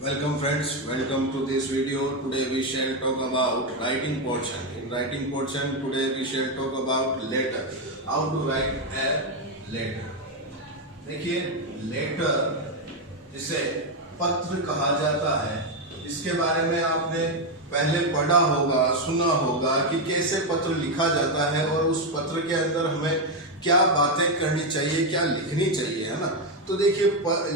Welcome friends, welcome to this video. Today we shall talk about writing portion. In writing portion today we shall talk about letter. How to write a letter. देखिए letter जिसे पत्र कहा जाता है, इसके बारे में आपने पहले पढ़ा होगा, सुना होगा कि कैसे पत्र लिखा जाता है और उस पत्र के अंदर हमें क्या बातें करनी चाहिए, क्या लिखनी चाहिए, है ना। तो देखिए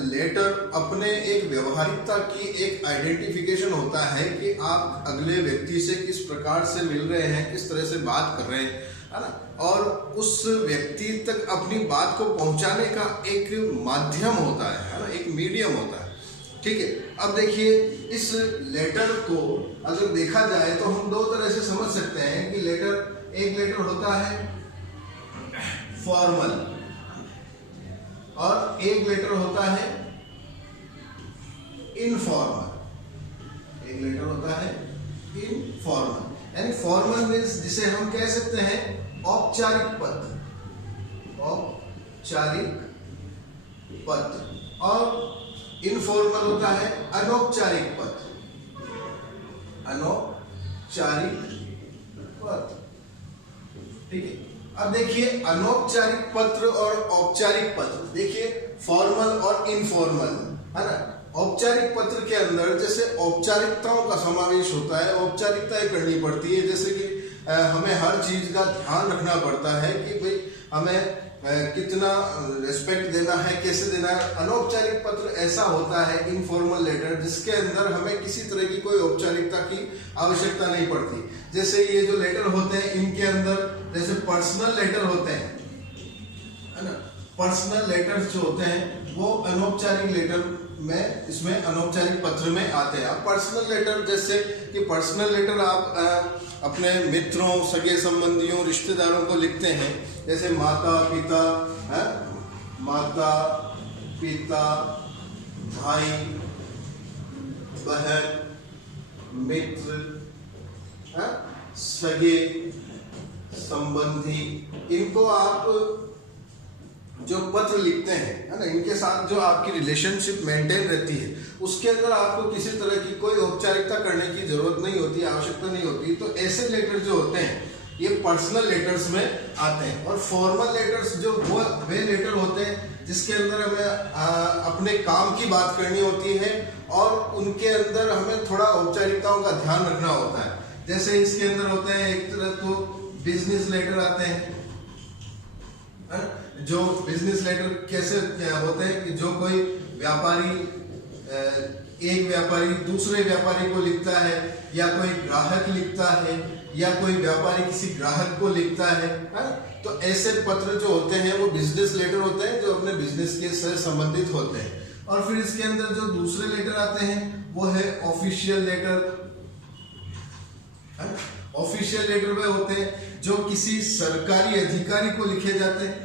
लेटर अपने एक व्यवहारिकता की एक आइडेंटिफिकेशन होता है कि आप अगले व्यक्ति से किस प्रकार से मिल रहे हैं, किस तरह से बात कर रहे हैं, है ना। और उस व्यक्ति तक अपनी बात को पहुंचाने का एक माध्यम होता है ना, एक मीडियम होता है। ठीक है, अब देखिए इस लेटर को अगर देखा जाए तो हम दो तरह से समझ सकते हैं कि एक लेटर होता है फॉर्मल और एक लेटर होता है इनफॉर्मल। एक लेटर होता है इनफॉर्मल, यानी फॉर्मल मीन्स जिसे हम कह सकते हैं औपचारिक पत्र, औपचारिक पत्र, और इनफॉर्मल होता है अनौपचारिक पत्र, अनौपचारिक पत्र। ठीक है, अब देखिए अनौपचारिक पत्र और औपचारिक पत्र, देखिए फॉर्मल और इनफॉर्मल, है ना। औपचारिक पत्र के अंदर जैसे औपचारिकताओं का समावेश होता है, औपचारिकताएं करनी पड़ती है, जैसे कि हमें हर चीज का ध्यान रखना पड़ता है कि भाई हमें कितना रिस्पेक्ट देना है, कैसे देना है। अनौपचारिक पत्र ऐसा होता है इनफॉर्मल लेटर जिसके अंदर हमें किसी तरह की कोई औपचारिकता की आवश्यकता नहीं पड़ती। जैसे ये जो लेटर होते हैं इनके अंदर जैसे पर्सनल लेटर होते हैं, है ना। पर्सनल लेटर्स जो होते हैं वो अनौपचारिक लेटर में, इसमें अनौपचारिक पत्र में आते हैं। अब पर्सनल लेटर जैसे कि पर्सनल लेटर आप अपने मित्रों, सगे संबंधियों, रिश्तेदारों को लिखते हैं, जैसे माता पिता, है, माता पिता, भाई बहन, मित्र, है, सगे संबंधी, इनको आप जो पत्र लिखते हैं, है ना, इनके साथ जो आपकी रिलेशनशिप मेंटेन रहती है उसके अंदर आपको किसी तरह की कोई औपचारिकता करने की जरूरत नहीं होती, आवश्यकता नहीं होती। तो ऐसे लेटर जो होते हैं ये पर्सनल लेटर्स में आते हैं। और फॉर्मल लेटर्स जो वे लेटर होते हैं जिसके अंदर हमें अपने काम की बात करनी होती है और उनके अंदर हमें थोड़ा औपचारिकताओं का ध्यान रखना होता है। जैसे इसके अंदर होते हैं एक तरह तो बिजनेस लेटर आते हैं, जो बिजनेस लेटर कैसे होते हैं कि जो कोई व्यापारी, एक व्यापारी दूसरे व्यापारी को लिखता है, या कोई ग्राहक लिखता है, या कोई व्यापारी किसी ग्राहक को लिखता है। तो ऐसे पत्र जो होते हैं वो बिजनेस लेटर होते हैं जो अपने बिजनेस के से संबंधित होते हैं। और फिर इसके अंदर जो दूसरे लेटर आते हैं वो है ऑफिशियल लेटर। ऑफिशियल लेटर वे होते हैं जो किसी सरकारी अधिकारी को लिखे जाते हैं,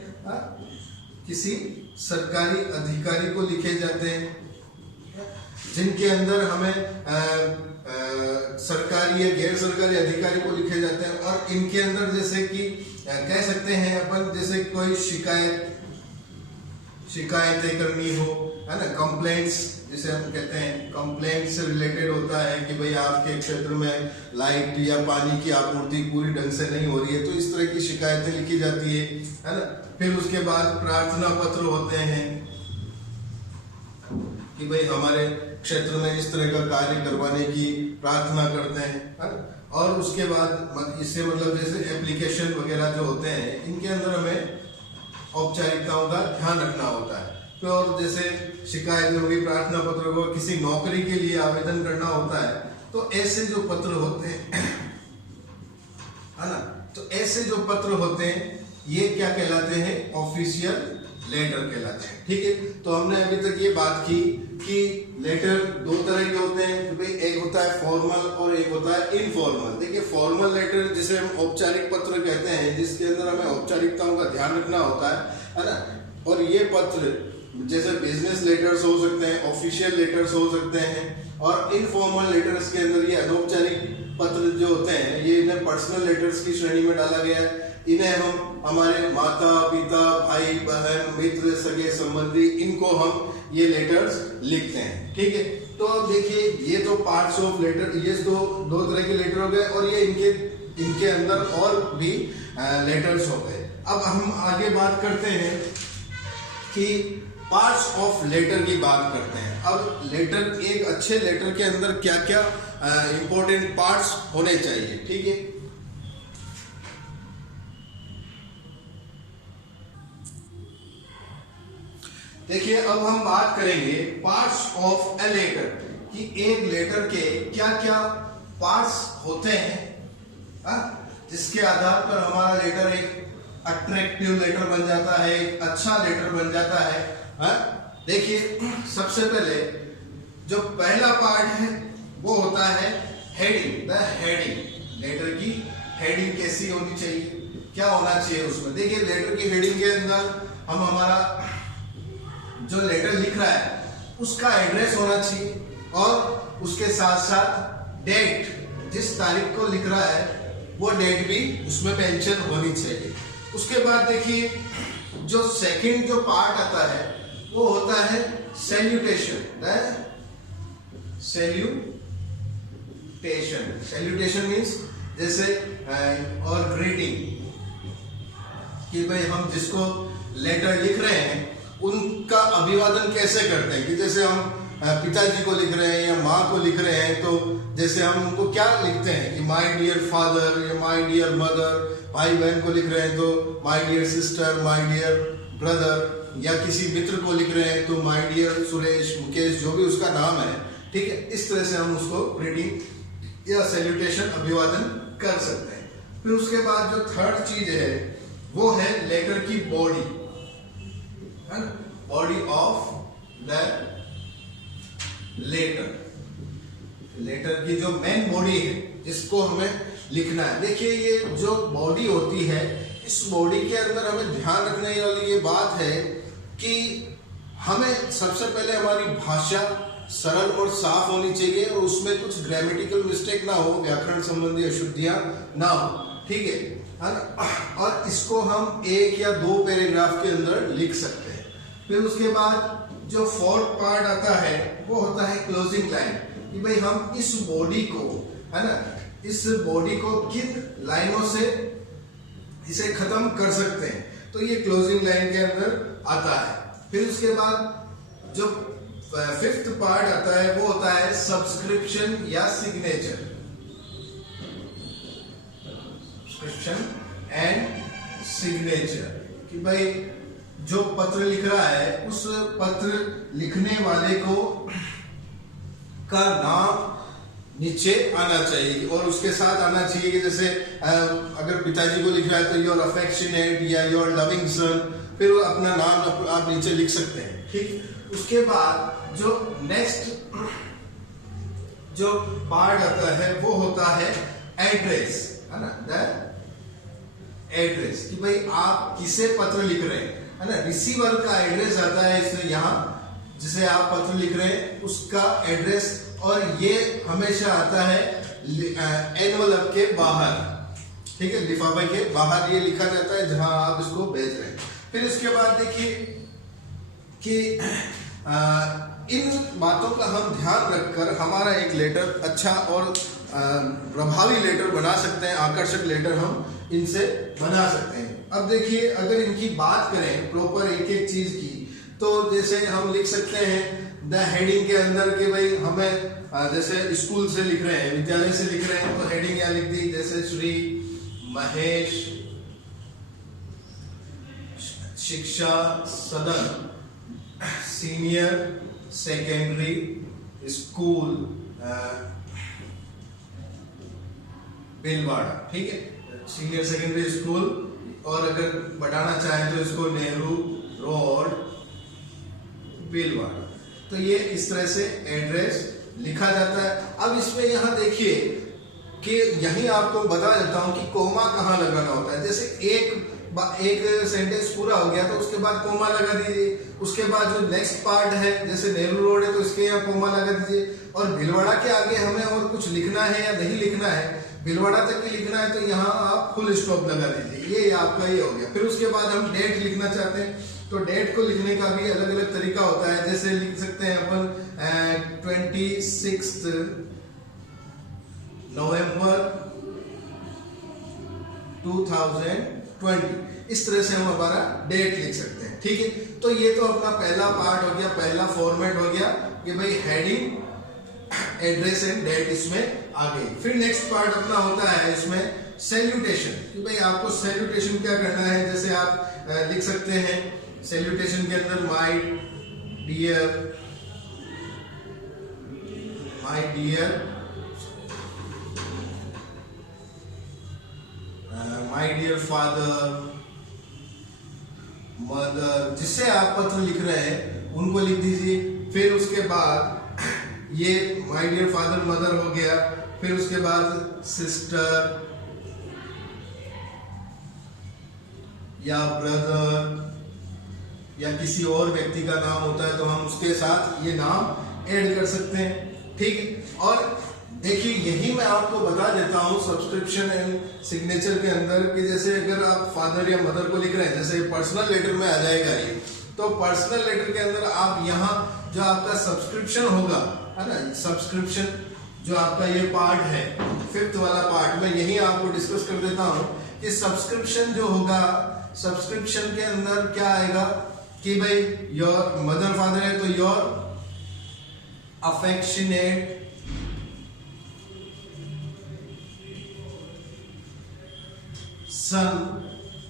किसी सरकारी अधिकारी को लिखे जाते हैं, जिनके अंदर हमें सरकारी या गैर सरकारी अधिकारी को लिखे जाते हैं। और इनके अंदर जैसे कि कह सकते हैं अपन, जैसे कोई शिकायतें करनी हो, है ना, कंप्लेंट्स जिसे हम कहते हैं, कंप्लेंट से रिलेटेड होता है कि भाई आपके क्षेत्र में लाइट या पानी की आपूर्ति पूरी ढंग से नहीं हो रही है, तो इस तरह की शिकायतें लिखी जाती है ना। फिर उसके बाद प्रार्थना पत्र होते हैं कि भाई हमारे क्षेत्र में इस तरह का कार्य करवाने की प्रार्थना करते हैं, है ना। और उसके बाद इससे मतलब जैसे एप्लीकेशन वगैरह जो होते हैं इनके अंदर हमें औपचारिकताओं का ध्यान रखना होता है। तो और जैसे शिकायत होगी, प्रार्थना पत्र होगा, किसी नौकरी के लिए आवेदन करना होता है, तो ऐसे जो पत्र होते हैं, है ना, तो ऐसे जो पत्र होते हैं ये क्या कहलाते हैं, ऑफिशियल लेटर कहलाते हैं। ठीक है, तो हमने अभी तक ये बात की कि लेटर दो तरह के होते हैं, भाई एक होता है फॉर्मल और एक होता है इनफॉर्मल। देखिए फॉर्मल लेटर जिसे हम औपचारिक पत्र कहते हैं, जिसके अंदर हमें औपचारिकताओं का ध्यान रखना होता है ना। और ये पत्र जैसे बिजनेस लेटर्स हो सकते हैं, ऑफिशियल लेटर्स हो सकते हैं, और इनफॉर्मल लेटर्स के अंदर ये अनौपचारिक पत्र जो होते हैं ये इन्हें पर्सनल लेटर्स की श्रेणी में डाला गया है। इन्हें हम हमारे माता पिता, भाई बहन, मित्र, सगे संबंधी, इनको हम ये लेटर्स लिखते हैं। ठीक है, तो अब देखिए ये तो पार्ट्स ऑफ लेटर, ये तो दो तरह के लेटर हो गए और ये इनके अंदर और भी लेटर्स हो गए। अब हम आगे बात करते हैं कि पार्ट्स ऑफ लेटर की बात करते हैं। अब लेटर, एक अच्छे लेटर के अंदर क्या क्या इंपॉर्टेंट पार्ट्स होने चाहिए, ठीक है। देखिए अब हम बात करेंगे पार्ट्स ऑफ ए लेटर, कि एक लेटर के क्या क्या पार्ट्स होते हैं, जिसके आधार पर हमारा लेटर एक अट्रैक्टिव लेटर बन जाता है, एक अच्छा लेटर बन जाता है। देखिए सबसे पहले जो पहला पार्ट है वो होता है हेडिंग, द हेडिंग। लेटर की हेडिंग कैसी होनी चाहिए, क्या होना चाहिए उसमें। देखिए लेटर की हेडिंग के अंदर हम हमारा जो लेटर लिख रहा है उसका एड्रेस होना चाहिए और उसके साथ साथ डेट, जिस तारीख को लिख रहा है वो डेट भी उसमें मेंशन होनी चाहिए। उसके बाद देखिए जो सेकंड जो पार्ट आता है वो होता है सैल्यूटेशन। सैल्यूटेशन मीन्स जैसे और ग्रीटिंग, कि भाई हम जिसको लेटर लिख रहे हैं उनका अभिवादन कैसे करते हैं। कि जैसे हम पिताजी को लिख रहे हैं या माँ को लिख रहे हैं तो जैसे हम उनको क्या लिखते हैं कि माय डियर फादर या माय डियर मदर। भाई बहन को लिख रहे हैं तो my dear sister, my dear brother, या किसी मित्र को लिख रहे हैं तो माय डियर सुरेश, मुकेश, जो भी उसका नाम है, ठीक है। इस तरह से हम उसको ग्रीटिंग या सैल्यूटेशन, अभिवादन कर सकते हैं। फिर उसके बाद जो थर्ड चीज है वो है लेटर की बॉडी, है ना, body of the letter. Letter की जो मेन बॉडी है जिसको हमें लिखना है। देखिए ये जो बॉडी होती है, इस बॉडी के अंदर हमें ध्यान रखने वाली ये बात है कि हमें सबसे पहले हमारी भाषा सरल और साफ होनी चाहिए और उसमें कुछ ग्रामेटिकल मिस्टेक ना हो, व्याकरण संबंधी अशुद्धियां ना हो, ठीक है ना। और इसको हम एक या दो पैराग्राफ के अंदर लिख सकते हैं। फिर उसके बाद जो फोर्थ पार्ट आता है वो होता है क्लोजिंग लाइन, कि भाई हम इस बॉडी को, है ना, इस बॉडी को किन लाइनों से इसे खत्म कर सकते हैं, तो ये क्लोजिंग लाइन के अंदर आता है। फिर उसके बाद जो फिफ्थ पार्ट आता है वो होता है सब्सक्रिप्शन या सिग्नेचर, सब्सक्रिप्शन एंड सिग्नेचर, कि भाई जो पत्र लिख रहा है उस पत्र लिखने वाले को का नाम नीचे आना चाहिए और उसके साथ आना चाहिए कि जैसे अगर पिताजी को लिख रहा है तो योर अफेक्शनेट या योर लविंग सन, फिर अपना नाम आप नीचे लिख सकते हैं, ठीक। उसके बाद जो नेक्स्ट जो पार्ट आता है वो होता है एड्रेस, है ना, एड्रेस, कि भाई आप किसे पत्र लिख रहे हैं, है ना। रिसीवर का एड्रेस आता है इसमें, यहाँ जिसे आप पत्र लिख रहे हैं उसका एड्रेस, और ये हमेशा आता है एनवलप के बाहर, ठीक है, लिफाफे के बाहर ये लिखा जाता है जहां आप इसको भेज रहे हैं। फिर इसके बाद देखिए कि इन बातों का हम ध्यान रखकर हमारा एक लेटर अच्छा और प्रभावी लेटर बना सकते हैं, आकर्षक लेटर हम इनसे बना सकते हैं। अब देखिए अगर इनकी बात करें प्रॉपर एक एक चीज की, तो जैसे हम लिख सकते हैं द हेडिंग के अंदर कि भाई हमें जैसे स्कूल से लिख रहे हैं, विद्यालय से लिख रहे हैं, तो हेडिंग क्या लिख दी, जैसे श्री महेश शिक्षा सदन सीनियर सेकेंडरी स्कूल बिलवाड़ा, ठीक है, सीनियर सेकेंडरी स्कूल। और अगर बढ़ाना चाहें तो इसको नेहरू रोड बिलवाड़ा। तो ये इस तरह से एड्रेस लिखा जाता है। अब इसमें यहाँ देखिए कि यही आपको बता देता हूँ कि कोमा कहाँ लगाना होता है। जैसे एक सेंटेंस पूरा हो गया तो उसके बाद कोमा लगा दीजिए। उसके बाद जो नेक्स्ट पार्ट है जैसे नेहरू रोड है तो इसके यहाँ कोमा लगा दीजिए। और भिलवाड़ा के आगे हमें और कुछ लिखना है या नहीं लिखना है, भिलवाड़ा तक ही लिखना है, तो यहाँ आप फुल स्टॉप लगा दीजिए। ये आपका ये हो गया। फिर उसके बाद हम डेट लिखना चाहते हैं तो डेट को लिखने का भी अलग अलग तरीका होता है। जैसे लिख सकते हैं अपन 26 नवंबर 2020, इस तरह से हम हमारा डेट लिख सकते हैं। ठीक है, तो ये तो अपना पहला पार्ट हो गया, पहला फॉर्मेट हो गया कि भाई हेडिंग, एड्रेस एंड डेट इसमें आ गई। फिर नेक्स्ट पार्ट अपना होता है इसमें सैल्यूटेशन, कि भाई आपको सैल्यूटेशन क्या करना है। जैसे आप लिख सकते हैं सैल्यूटेशन के अंदर माय डियर फादर, मदर, जिससे आप पत्र लिख रहे हैं उनको लिख दीजिए। फिर उसके बाद ये माय डियर फादर मदर हो गया, फिर उसके बाद सिस्टर या ब्रदर या किसी और व्यक्ति का नाम होता है तो हम उसके साथ ये नाम ऐड कर सकते हैं। ठीक है, और देखिए यही मैं आपको बता देता हूँ सब्सक्रिप्शन एंड सिग्नेचर के अंदर कि जैसे अगर आप फादर या मदर को लिख रहे हैं, जैसे पर्सनल लेटर में आ जाएगा ये, तो पर्सनल लेटर के अंदर आप यहाँ जो आपका सब्सक्रिप्शन होगा, है ना, सब्सक्रिप्शन जो आपका ये पार्ट है, 5th वाला पार्ट, मैं यही आपको डिस्कस कर देता हूँ कि सब्सक्रिप्शन जो होगा, सब्सक्रिप्शन के अंदर क्या आएगा कि भाई योर मदर फादर है तो योर अफेक्शनेट सन,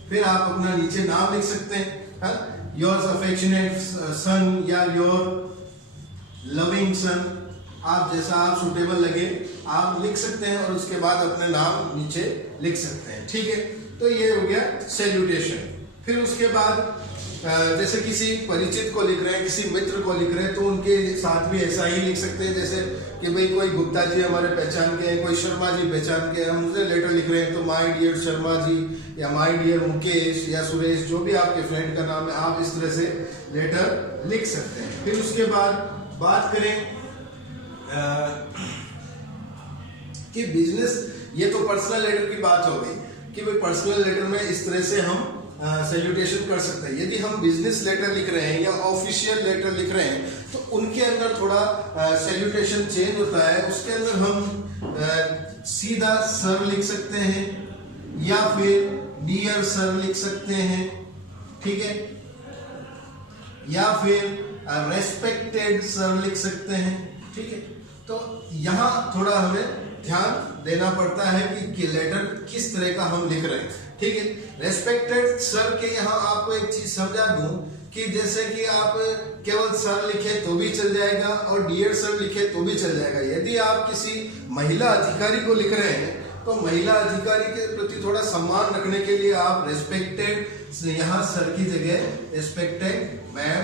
फिर आप अपना नीचे नाम लिख सकते हैं, योर अफेक्शनेट सन या योर लविंग सन, आप जैसा आप सुटेबल लगे आप लिख सकते हैं और उसके बाद अपने नाम नीचे लिख सकते हैं। ठीक है, तो ये हो गया सैल्यूटेशन। फिर उसके बाद जैसे किसी परिचित को लिख रहे हैं, किसी मित्र को लिख रहे हैं, तो उनके साथ भी ऐसा ही लिख सकते हैं। जैसे कि भाई कोई गुप्ता जी हमारे पहचान के हैं, कोई शर्मा जी पहचान के हैं, हम उसे लेटर लिख रहे हैं तो माय डियर शर्मा जी या माय डियर मुकेश या सुरेश, जो भी आपके फ्रेंड का नाम है, आप इस तरह से लेटर लिख सकते हैं। फिर उसके बाद बात करें कि बिजनेस, ये तो पर्सनल लेटर की बात हो गई कि भाई पर्सनल लेटर में इस तरह से हम सैल्यूटेशन कर सकते हैं। यदि हम बिजनेस लेटर लिख रहे हैं या ऑफिशियल लेटर लिख रहे हैं तो उनके अंदर थोड़ा सैल्यूटेशन चेंज होता है। उसके अंदर हम सीधा सर लिख सकते हैं या फिर डियर सर लिख सकते हैं, ठीक है, या फिर रेस्पेक्टेड सर लिख सकते हैं। ठीक है, तो यहाँ थोड़ा हमें ध्यान देना पड़ता है कि लेटर किस तरह का हम लिख रहे हैं। ठीक है, रेस्पेक्टेड सर के यहाँ आपको एक चीज समझा दूं कि जैसे कि आप केवल सर लिखे तो भी चल जाएगा और डियर सर लिखे तो भी चल जाएगा। यदि आप किसी महिला अधिकारी को लिख रहे हैं तो महिला अधिकारी के प्रति थोड़ा सम्मान रखने के लिए आप रेस्पेक्टेड यहाँ सर की जगह रेस्पेक्टेड मैम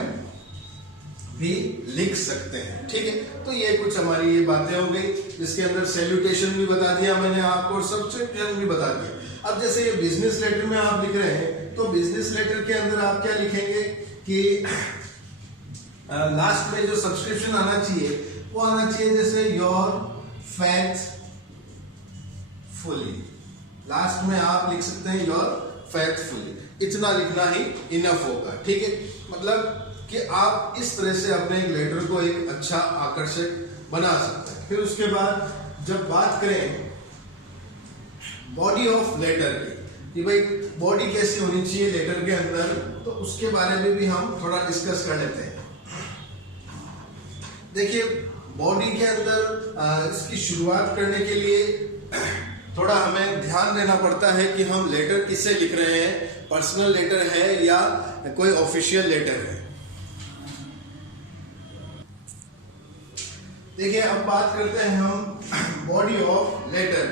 भी लिख सकते हैं। ठीक है, तो ये कुछ हमारी ये बातें हो गई, जिसके अंदर सैल्यूटेशन भी बता दिया मैंने आपको और सब्सक्रिप्शन भी बता दिया। अब जैसे ये बिजनेस लेटर में आप लिख रहे हैं तो बिजनेस लेटर के अंदर आप क्या लिखेंगे कि लास्ट में जो सब्सक्रिप्शन आना चाहिए वो आना चाहिए जैसे योर फेथफुली, लास्ट में आप लिख सकते हैं योर फेथफुली, इतना लिखना ही इनफ होगा। ठीक है, मतलब कि आप इस तरह से अपने लेटर को एक अच्छा आकर्षक बना सकते हैं। फिर उसके बाद जब बात करें बॉडी ऑफ लेटर की कि भाई बॉडी कैसी होनी चाहिए लेटर के अंदर, तो उसके बारे में भी हम थोड़ा डिस्कस कर लेते हैं। देखिए बॉडी के अंदर इसकी शुरुआत करने के लिए थोड़ा हमें ध्यान देना पड़ता है कि हम लेटर किससे लिख रहे हैं, पर्सनल लेटर है या कोई ऑफिशियल लेटर है। देखिए अब बात करते हैं हम बॉडी ऑफ लेटर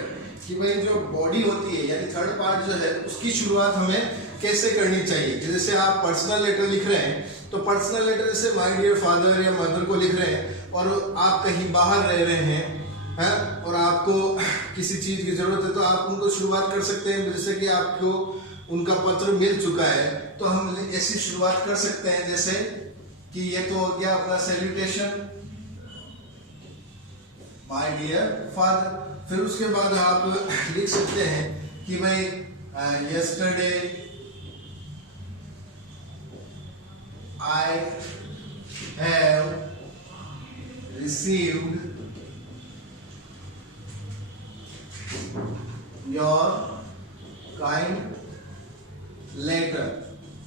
कि भाई जो बॉडी होती है यानी थर्ड पार्ट जो है उसकी शुरुआत हमें कैसे करनी चाहिए। जैसे आप पर्सनल लेटर लिख रहे हैं तो पर्सनल लेटर जैसे माय डियर फादर या मदर को लिख रहे हैं और आप कहीं बाहर रह रहे हैं और आपको किसी चीज की जरूरत है तो आप उनको शुरुआत कर सकते हैं। जैसे कि आपको उनका पत्र मिल चुका है तो हम ऐसी शुरुआत कर सकते हैं जैसे कि ये तो हो गया अपना सैल्यूटेशन माय डियर फादर। फिर उसके बाद आप लिख सकते हैं कि भाई yesterday I have received your kind letter।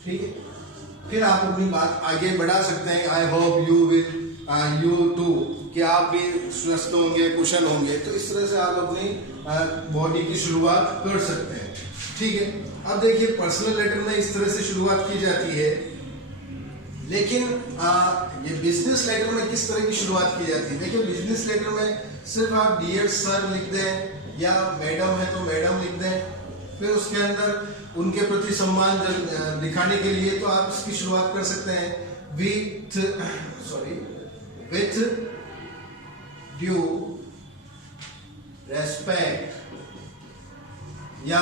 ठीक है, फिर आप अपनी बात आगे बढ़ा सकते हैं। I hope you will you too, कि आप भी स्वस्थ होंगे, कुशल होंगे। तो इस तरह से आप अपनी बॉडी की शुरुआत कर सकते हैं। ठीक है, अब देखिए पर्सनल लेटर में इस तरह से शुरुआत की जाती है, लेकिन ये बिजनेस लेटर में किस तरह की शुरुआत की जाती है। देखिए बिजनेस लेटर में सिर्फ आप डियर सर लिख दें या मैडम है तो मैडम लिख दें, फिर उसके अंदर उनके प्रति सम्मान दिखाने के लिए तो आप इसकी शुरुआत कर सकते हैं विथ ड्यू रेस्पेक्ट, या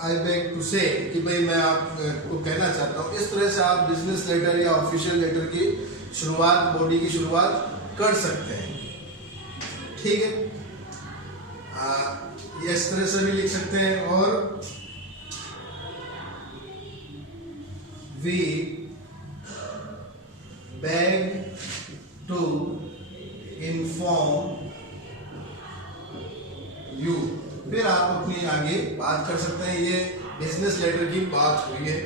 आई बेग टू से, कि भाई मैं आपको कहना चाहता हूँ। इस तरह से आप बिजनेस लेटर या ऑफिशियल लेटर की शुरुआत, बॉडी की शुरुआत कर सकते हैं। ठीक है, ये इस तरह से भी लिख सकते हैं। और we beg to inform you, फिर आप अपनी आगे बात कर सकते हैं। ये बिजनेस लेटर की बात हुई है।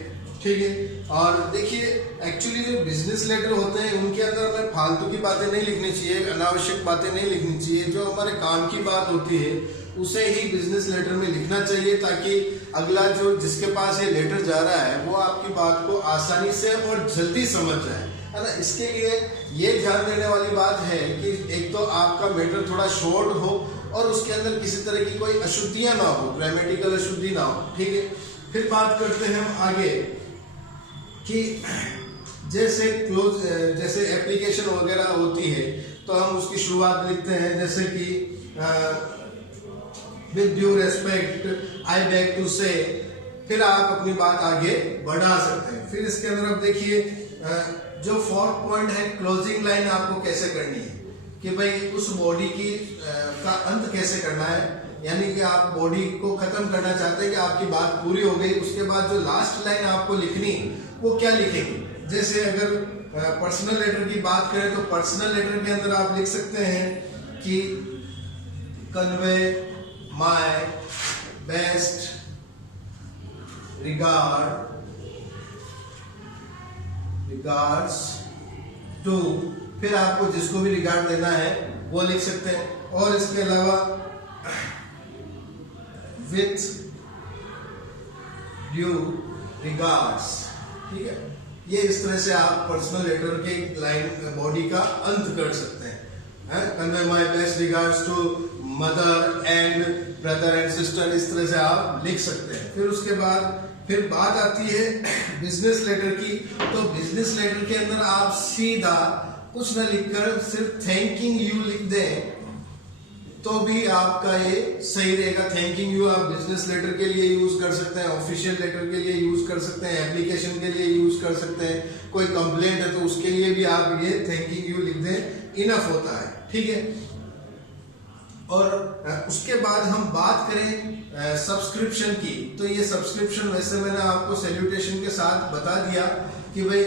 ठीक है, और देखिए एक्चुअली जो बिजनेस लेटर होते हैं उनके अंदर हमें फालतू की बातें नहीं लिखनी चाहिए, अनावश्यक बातें नहीं लिखनी चाहिए। जो हमारे काम की बात होती है उसे ही बिजनेस लेटर में लिखना चाहिए, ताकि अगला जो जिसके पास ये लेटर जा रहा है वो आपकी बात को आसानी से और जल्दी समझ जाए, है ना। इसके लिए ये ध्यान देने वाली बात है कि एक तो आपका मैटर थोड़ा शॉर्ट हो और उसके अंदर किसी तरह की कोई अशुद्धियां ना हो, ग्रामेटिकल अशुद्धि ना हो। ठीक है, फिर बात करते हैं हम आगे कि जैसे एप्लीकेशन वगैरह होती है तो हम उसकी शुरुआत लिखते हैं, जैसे कि with due respect I beg to say, फिर आप अपनी बात आगे बढ़ा सकते हैं। फिर इसके अंदर अब देखिए जो फोर्थ पॉइंट है, क्लोजिंग लाइन आपको कैसे करनी है, कि भाई उस बॉडी की का अंत कैसे करना है, यानी कि आप बॉडी को खत्म करना चाहते हैं कि आपकी बात पूरी हो गई, उसके बाद जो लास्ट लाइन आपको लिखनी वो क्या लिखेंगे। जैसे अगर पर्सनल लेटर की बात करें तो पर्सनल लेटर के अंदर आप लिख सकते हैं कि convey my best regards to, फिर आपको जिसको भी रिगार्ड देना है वो लिख सकते हैं। और इसके अलावा विथ ड्यू रिगार्ड्स, ठीक है, ये इस तरह से आप पर्सनल लेटर के लाइन बॉडी का अंत कर सकते हैं। Convey my best regards to mother and brother and sister, इस तरह से आप लिख सकते हैं। फिर उसके बाद फिर बात आती है बिजनेस लेटर की। तो बिजनेस लेटर के अंदर आप सीधा कुछ न लिखकर सिर्फ थैंकिंग यू लिख दें तो भी आपका ये सही रहेगा। थैंकिंग यू आप बिजनेस लेटर के लिए यूज कर सकते हैं, ऑफिशियल लेटर के लिए यूज कर सकते हैं, एप्लीकेशन के लिए यूज कर सकते हैं, कोई कंप्लेंट है तो उसके लिए भी आप ये थैंकिंग यू लिख दें, इनफ होता है। ठीक है, और उसके बाद हम बात करें सब्सक्रिप्शन की। तो ये सब्सक्रिप्शन वैसे मैंने आपको सैल्यूटेशन के साथ बता दिया कि भाई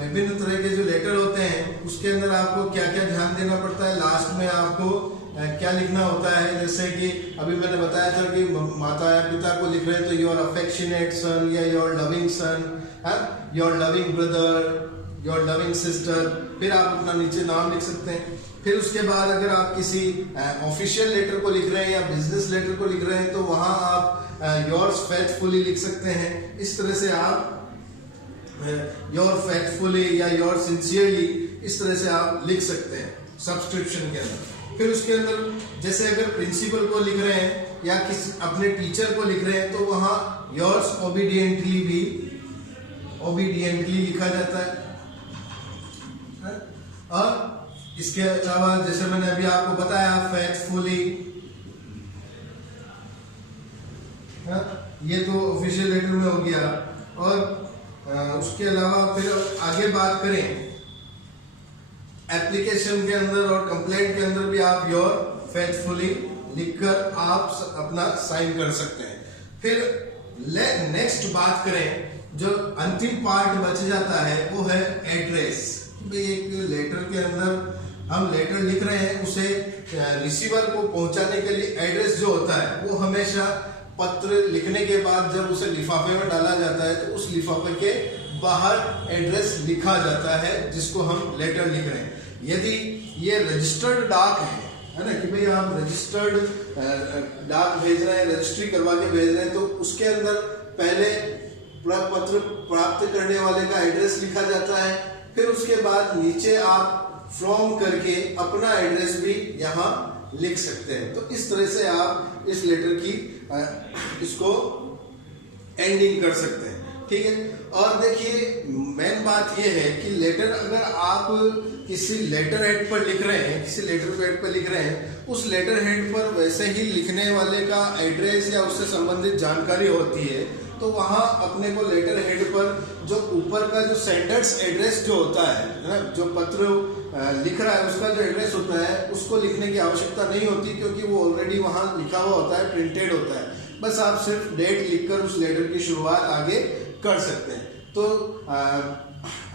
विभिन्न तरह के जो लेटर होते हैं उसके अंदर आपको क्या क्या ध्यान देना पड़ता है। लास्ट में आपको क्या लिखना होता है, जैसे कि अभी मैंने बताया था कि माता या पिता को लिख रहे हैं तो योर अफेक्शनेट सन या your loving son, your loving brother, your loving sister, फिर आप अपना नीचे नाम लिख सकते हैं। फिर उसके बाद अगर आप किसी ऑफिशियल लेटर को लिख रहे हैं या बिजनेस लेटर को लिख रहे हैं तो वहां आप योर्स फेथफुली लिख सकते हैं। इस तरह से आप योर फेथफुली या योर सिंसियरली इस तरह से आप लिख सकते हैं सब्सक्रिप्शन के अंदर। फिर उसके अंदर जैसे अगर प्रिंसिपल को लिख रहे हैं या किसी अपने टीचर को लिख रहे हैं तो वहां योर्स ओबीडियंटली भी लिखा जाता है। और इसके अलावा जैसे मैंने अभी आपको बताया फेथफुली, ये तो ऑफिशियल लेटर में हो गया। और उसके अलावा फिर आगे बात करें एप्लीकेशन के अंदर और कंप्लेंट के अंदर भी आप योर फेथफुली लिखकर आप अपना साइन कर सकते हैं। फिर नेक्स्ट बात करें जो अंतिम पार्ट बच जाता है वो है एड्रेस। भाई एक लेटर के अंदर हम लेटर लिख रहे हैं, उसे रिसीवर को पहुंचाने के लिए एड्रेस जो होता है वो हमेशा पत्र लिखने के बाद जब उसे लिफाफे में डाला जाता है तो उस लिफाफे के बाहर एड्रेस लिखा जाता है जिसको हम लेटर लिख रहे हैं। यदि ये रजिस्टर्ड डाक है ना, कि भाई आप रजिस्टर्ड डाक भेज रहे हैं, रजिस्ट्री करवा के भेज रहे हैं, तो उसके अंदर पहले पत्र प्राप्त करने वाले का एड्रेस लिखा जाता है, फिर उसके बाद नीचे आप फ्रॉम करके अपना एड्रेस भी यहाँ लिख सकते हैं। तो इस तरह से आप इस लेटर की इसको एंडिंग कर सकते हैं, ठीक है। और देखिए मेन बात यह है कि लेटर अगर आप किसी लेटर हेड पर लिख रहे हैं, किसी लेटर हेड पर लिख रहे हैं, उस लेटर हेड पर वैसे ही लिखने वाले का एड्रेस या उससे संबंधित जानकारी होती है, तो वहाँ अपने को लेटर हेड पर जो ऊपर का जो सेंडर्स एड्रेस जो होता है ना, जो पत्र लिख रहा है उसका जो एड्रेस होता है उसको लिखने की आवश्यकता नहीं होती, क्योंकि वो ऑलरेडी वहाँ लिखा हुआ होता है, प्रिंटेड होता है। बस आप सिर्फ डेट लिखकर उस लेटर की शुरुआत आगे कर सकते हैं। तो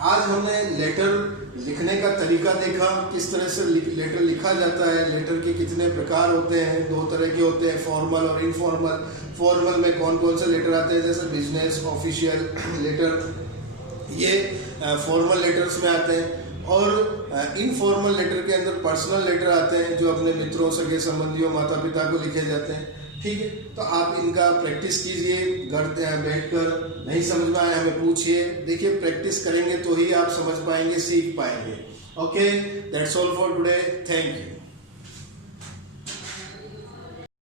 आज हमने लेटर लिखने का तरीका देखा, किस तरह से लेटर लिखा जाता है, लेटर के कितने प्रकार होते हैं, 2 तरह के होते हैं, फॉर्मल और इनफॉर्मल। फॉर्मल में कौन कौन से लेटर आते हैं, जैसे बिजनेस, ऑफिशियल लेटर, ये फॉर्मल लेटर्स में आते हैं। और इनफॉर्मल लेटर के अंदर पर्सनल लेटर आते हैं जो अपने मित्रों, सगे संबंधियों, माता पिता को लिखे जाते हैं, ठीक है। तो आप इनका प्रैक्टिस कीजिए, घर बैठकर नहीं समझ में आए हमें पूछिए। देखिए प्रैक्टिस करेंगे तो ही आप समझ पाएंगे, सीख पाएंगे। Okay, that's all for today, thank you.